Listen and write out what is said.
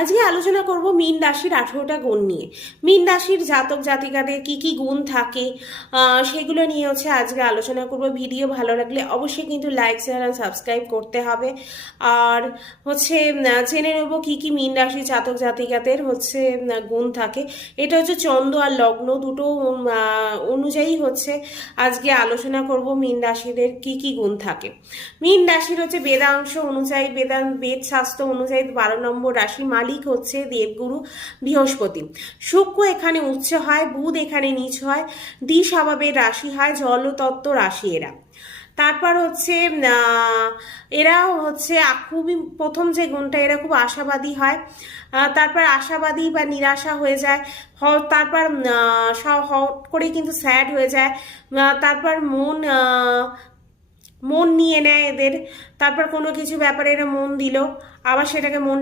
আজকে আলোচনা করব মীন রাশির 18টা গুণ নিয়ে। মীন রাশির জাতক জাতিকাদের কি কি গুণ থাকে সেগুলো নিয়ে আজকে আলোচনা করব। ভিডিও ভালো লাগলে অবশ্যই কিন্তু লাইক শেয়ার আর সাবস্ক্রাইব করতে হবে। আর জেনে নেব কি কি মীন রাশির জাতক জাতিকাদের গুণ থাকে। এটা চন্দ্র আর লগ্ন দুটো অনুযায়ী আজকে আলোচনা করব মীন রাশিদের কি কি গুণ থাকে। মীন রাশির বেদাংশ অনুযায়ী বেদ শাস্ত্র অনুযায়ী 12 নম্বর রাশি। মালিক দেবগুরু বৃহস্পতি। শুক্র এখানে উচ্চ হয়, বুধ এখানে নিচ হয়, দ্বিস্বভাবের রাশি হয়, জলতত্ত্ব রাশি এরা। তারপর এরা খুবই প্রথম যে গুণটা, এরা খুব আশাবাদী হয়। তারপর আশাবাদী বা নিরাশা হয়ে যায়। তারপর হট করে কিন্তু স্যাড হয়ে যায়। তারপর মন নিয়ে নেয় এদের। তারপর কোনো কিছু ব্যাপারে এরা মন দিল, আবার সেটাকে মন